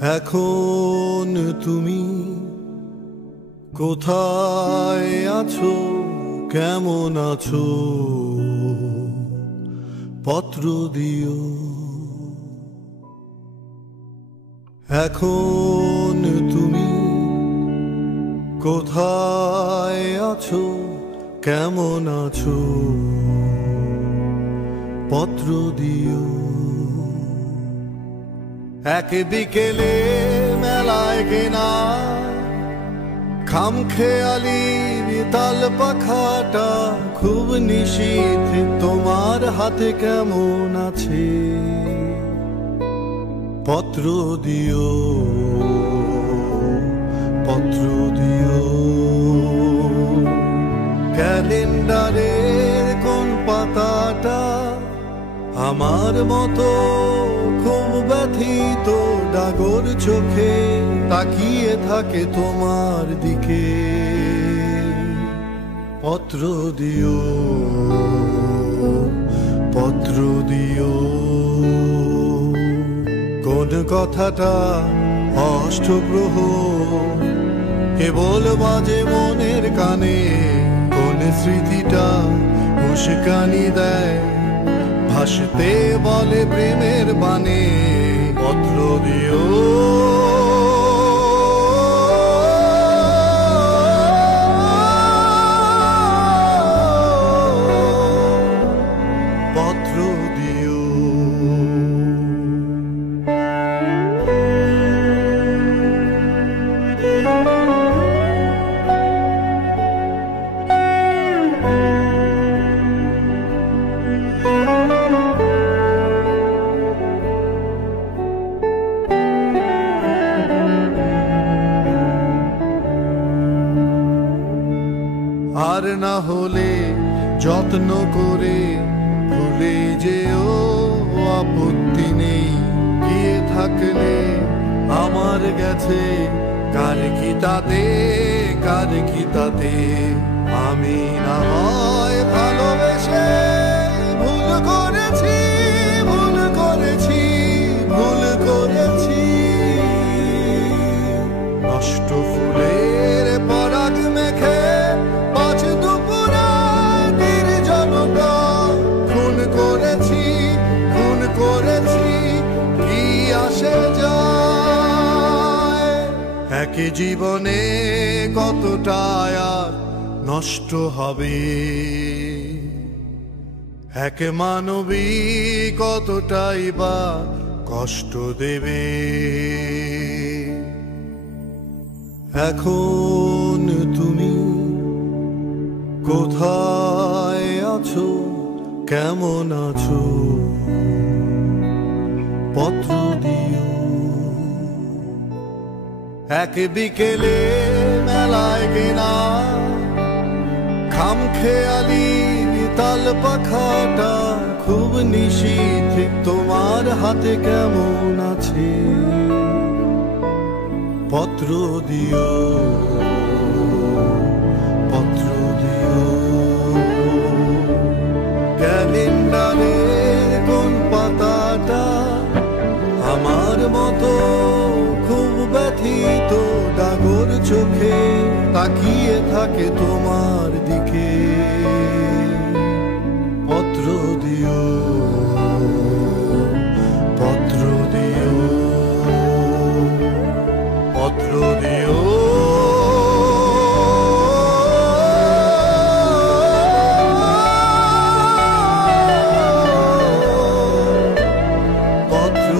এখন তুমি কোথায় আছো, কেমন আছো, পত্র দিও। এখন তুমি কোথায় আছো, কেমন আছো, পত্র দিও। এক বিকেলে মেলায় কেনা খামখেয়ালি তাল পাখাটা খুব নিশীথ তোমার হাতে কেমন আছে, পত্র দিও, পত্র দিও। ক্যালেন্ডারের কোন পাতাটা আমার মতো খুব ব্যথিত ডাগর চোখে তাকিয়ে থাকে তোমার দিকে, পত্র দিও, পত্র দিও। কোন কথাটা অষ্টপ্রহর কেবল বাজে মনের কানে, কোন স্মৃতিটা উস্কানি দেয় ভাসতে বলে প্রেমের বানে, পত্র দিও, পত্র দিও। আর না হলে যত্ন করে ভুলে যেও, আপত্তি নেই। গিয়ে থাকলে আমার গেছে কার কি তাতে, কার কি তাতে। আমি না হয় ভালোবেসে ভুল করেছি, ভুল করেছি, ভুল করেছি। নষ্ট ফুলের পরাগ মেখে একে জীবনে কতটা আর নষ্ট হবে, এক মানবী কতটাই বা কষ্ট দেবে। এখন তুমি কোথায় আছো, কেমন আছো, পত্র দিও। এক বিকেলে মেলায় কেনা খামখেয়ালি তাল পাখাটা খুব নিশীথ তোমার হাতে কেমন আছে, পত্র দিও, পত্র দিও। ক্যালেন্ডারের কোন পাতাটা আমার মতো খুব ব্যথিত ডাগর চোখে তাকিয়ে থাকে তোমার দিকে, পত্র দিও, পত্র দিও, পত্র দিও। পত্র